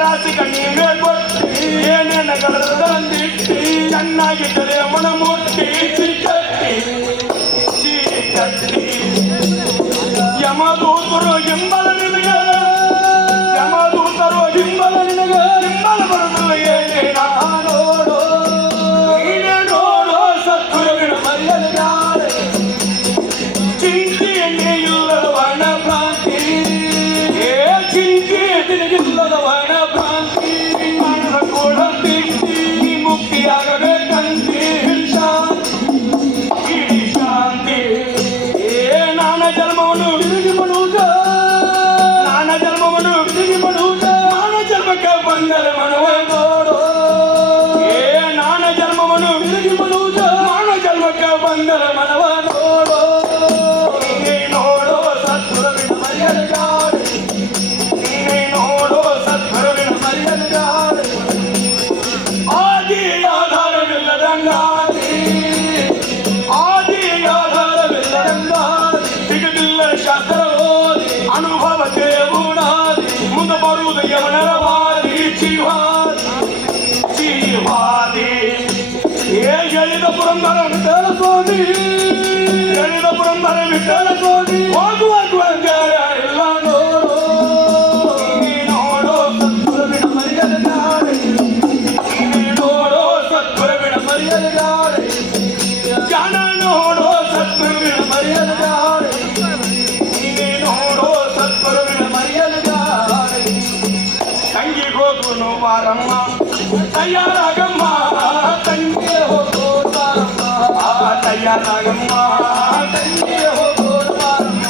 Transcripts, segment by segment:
ರಾಶಿ ಕಣ್ಣಿ ಮೇಲ್ಗೊಟ್ಟಿ ಏನೇನ ತಂದಿಟ್ಟಿ ಚೆನ್ನಾಗಿದ್ದರೆ ಮನಮುಟ್ಟಿ ಚಿಕ್ಕಟ್ಟಿ ಚೀಕಟ್ಟಿ ಯಮದೂತರು ಎಂಬಲ ನಿನಗೆ ಯಮದೂತರು ಎಂಬಲ ನಿನಗೆ ಎಂಬಲ ಬರುತ್ತಲ್ಲ ಏನೇನ ನೋಡೋ ನೀನೇ ನೋಡೋ ಸತ್ಗುರುವಿನ ಮರ್ಯಾದೆ ಚಿಂತೆಯನ್ನೇ ಇಲ್ಲದ ವರ್ಣ ಭ್ರಾಂತಿ ಚಿಂತೆ ನಿನಗಿಲ್ಲದ ವರ್ಣ ಭ್ರಾಂತಿ ಮನದ ಕೂಡ ಬಿಟ್ಟಿ ಮುಕ್ತಿಯಾಗಬೇಕಂತಿ ಶಾಂತಿ ನಾನ ಜನ್ಮವನ್ನು ಬಿರುಗಿ ಮಾಡುವುದ ನಾನ ಜನ್ಮವನ್ನು ಬಿರುಗಿ ಮಾಡುವುದ ಮಾನ ಜನ್ಮಕ್ಕೆ ಬಂದರೆ ಮನವೇ ನೋಡೋ ನಾನ ಜನ್ಮವನ್ನು ಬಿರುಗಿ ಮಾಡುವುದ ಮಾನ ಜನ್ಮಕ್ಕೆ ಬಂದರೆ ಮನವ ನೋಡೋ ನೀನೇ ನೋಡೋ ಸದ್ಗುರುವಿನ ಮರ್ಯಾದೆ ನೀನೇ ನೋಡೋ ಸದ್ಗುರುವಿನ ಮರ್ಯಾದೆ ಆದಿ ಆಧಾರವಿಲ್ಲದಂಗಾದಿ ಆದಿ ಆಧಾರವಿಲ್ಲದಂಗಾದಿ ಸಿಗದಿಲ್ಲ ಶಾಸ್ತ್ರ ಓದಿ ಅನುಭವ ದೇವುಣಾದಿ ಮುಂದೆ ಬರುವುದು ಯವನರ ವಾದಿ ಜೀವಾದಿ ಹೇಳಿದ ಪುರಂದರ ವಿಠಲ ಸ್ವಾಮಿ ಹೇಳಿದ ಪುರಂದರ ವಿಠಲ ಸ್ವಾಮಿ ಹೋಗುವ ಇಲ್ಲ ನೋಡೋ ನೀನೇ ನೋಡೋ ಸದ್ಗುರುವಿನ ಮರ್ಯಾದೆ ನೀನೇ ನೋಡೋ ಸದ್ಗುರುವಿನ ಮರ್ಯಾದೆ ಜನ ನೋಡೋ ಸದ್ಗುರುವಿನ ಮರ್ಯಾದೆ ನೀನೇ ನೋಡೋ ಸದ್ಗುರುವಿನ ಮರ್ಯಾದೆ ತಂಗಿ ಹೋಗುನು ವಾರಮ್ಮ ತಯಾರಾಗಮ್ಮ ತಂಗಿ ಹೋಗೋ ವಾರಮ್ಮ ತಯಾರಾಗಮ್ಮ ತಂಗಿ ಹೋಗೋ ವಾರಮ್ಮ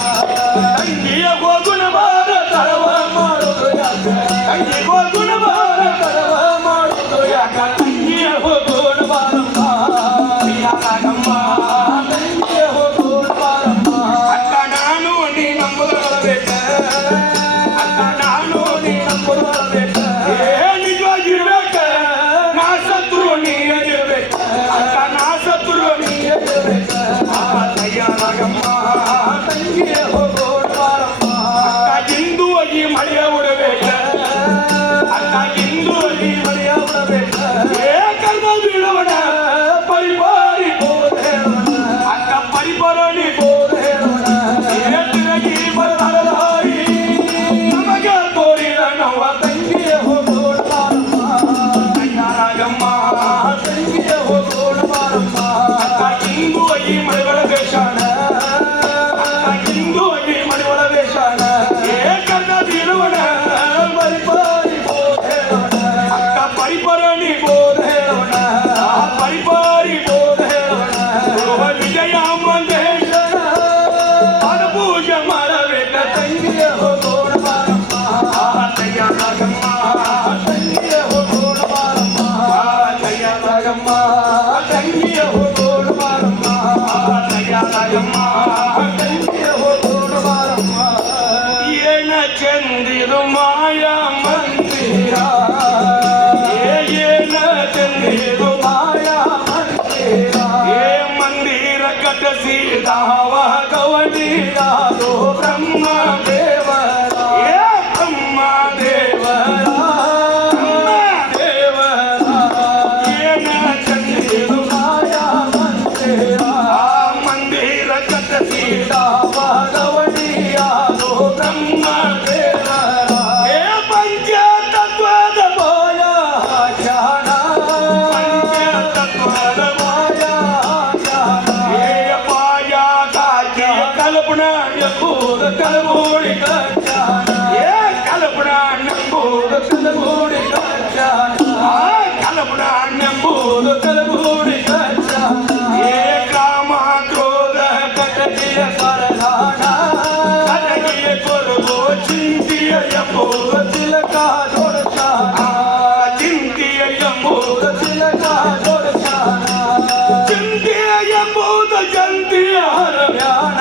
ತಂಗಿಯ ಹೋಗುಣ ಬಾರ ತರವ ಮಾಡೋದು ಯಾಕ ತಂಗಿ ಹೋಗುಣ ಬಾರ ತರವ ಮಾಡೋದು ಯಾಕ ತಂಗಿಯ ಹೋಗೋಣ ಬಾರಮ್ಮ ತಯಾರಾಗಮ್ಮ ತಂಗಿಯ ಹೋಗೋಣ ಬಾರಮ್ಮ ಅಕ್ಕ ನಾನು ನೀ ನಂಬುದಬೇಕ ಅಕ್ಕ ನಾನು ನೀ ನಂಬುದಬೇಕ ನಿಜವಾಗಿರ್ಬೇಕ ನಾ ಸತ್ರು ನೀ ಎದಿರ್ಬೇಕ ಅಕ್ಕ ನಾ ಸತ್ರು ನೀ ಎದಿರ್ಬೇಕ ತಯಾರಾಗಮ್ಮ ತಂಗಿಯ ಹೋಗೋಣ ಬಾರಮ್ಮ ಅಕ್ಕ ಇಂದು ಈ ಮಳೆಯ ಉಡಬೇಕ ಅಕ್ಕ ಇಂದು ಈ ಮಳೆಯ ಉಡಬೇಕ ಕರ್ಮ ಬೀಳವಣ ಪರಿಪಾರಿ ಬೋಧ ಹೇಳೋಣ ಅಕ್ಕ ಪರಿಪರಣಿ ಬೋಧ ಹೇಳೋಣ ತಿರುಗಿ ಬರಲಾರಿ ನಮಗೆ ತೋರಿದ ನವ ತಂಗಿಯ ಹೋಗೋಣ ಬಾರಮ್ಮ ತಯಾರಾಗಮ್ಮ ತಂಗಿಯ ಹೋಗೋಣ ಬಾರಮ್ಮ ಅಕ್ಕ ಇಂದು ಈ ಮಳೆಗಳ ಬೇಷಾಣ ಅಕ್ಕ ಇಂದು ಈ ಮಳೆಗಳ ಬೇಷಾಣ ಕರ್ಮ ಬೀಳವಣ ಪರಿಪಾರಿ ಬೋಧ ಹೇಳೋಣ ಅಕ್ಕ ಪರಿಪರಣಿ ಬೋಧ ಹೇಳೋಣ ಪರಿಪಾರಿ ಬೋಧ ಹೇಳೋಣ ವಿಜಯ ಮಂದೇಶ್ವರ ಪಾದ ಪೂಜೆ ಮಾಡಬೇಕ ತಂಗಿಯ ಹೋಗೋಣ ಬಾರಮ್ಮ ತಯಾರಾಗಮ್ಮ ತಂಗಿಯ ಹೋಗೋಣ ಬಾರಮ್ಮ ತಯಾರಾಗಮ್ಮ ತಂಗಿಯ ಹೋಗೋಣ ಬಾರಮ್ಮ ತಯಾರಾಗಮ್ಮ ತಂಗಿಯ ಹೋಗೋಣ ಬಾರಮ್ಮ ಏನ ಚಂದಿರು ಮಾಯಾ ಮಂದಿರ ಏನ ಚಂದಿರು ಮಾಯಾ ಮಂದಿರ ಮಂದಿರ ಕಟ್ಟಿಸಿದಾವ ಗವಡಿಯಾದೋ ಬ್ರಹ್ಮ ದೇವರ ಬ್ರಹ್ಮ ದೇವರ ಏನ ಚಂದಿರು ಮಾಯಾ ಮಂದಿರ ಮಂದಿರ ಕಟ್ಟಿಸಿದಾವ ಗವಡಿಯಾದೋ ಬ್ರಹ್ಮ ದೇವರ ಪಂಚ ತತ್ವದ ಮಾಯ ಜ್ಞಾನ ಪಂಚತತ್ವದ ಮಾಯ ಜ್ಞಾನ ಪಾಯ ಕಾಕಿಯ ಕಲ್ಪನಾ ಎಂಬುದ ಕಲಬೂಡಿ ಕಜ್ಜಾನ ಕಲ್ಪನಾ ಎಂಬುದ ಕಲಬೂಡಿ ಕಜ್ಜಾನ ಕಲ್ಪನಾ ಎಂಬುದು ಕಲಬೂಡಿ ಕಜ್ಜಾನ ಕಾಮ ಕ್ರೋಧ ಕಟಕಿಯ ಕರಗಾಣ ಕಟಕಿಯ ಕೊರಗೋ ಚಿಂತಿಯ ಎಂಬುದ ತಿಲಕ ಜೋಡಸಾನ ಚಿಂತಿಯ ಎಂಬುದ ತಿಲಕ ಜೋಡಸಾನ ಚಿಂತಿಯ ಎಂಬುದ ಜಂತಿಯ ಹರವ್ಯಾಣ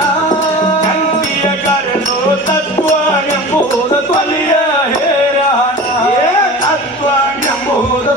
ಜಂತಿಯ ಕರೆದು ತತ್ವ ಎಂಬುದ ಧ್ವನಿಯ ಹೇರಾಣ ತತ್ವ ಎಂಬುದ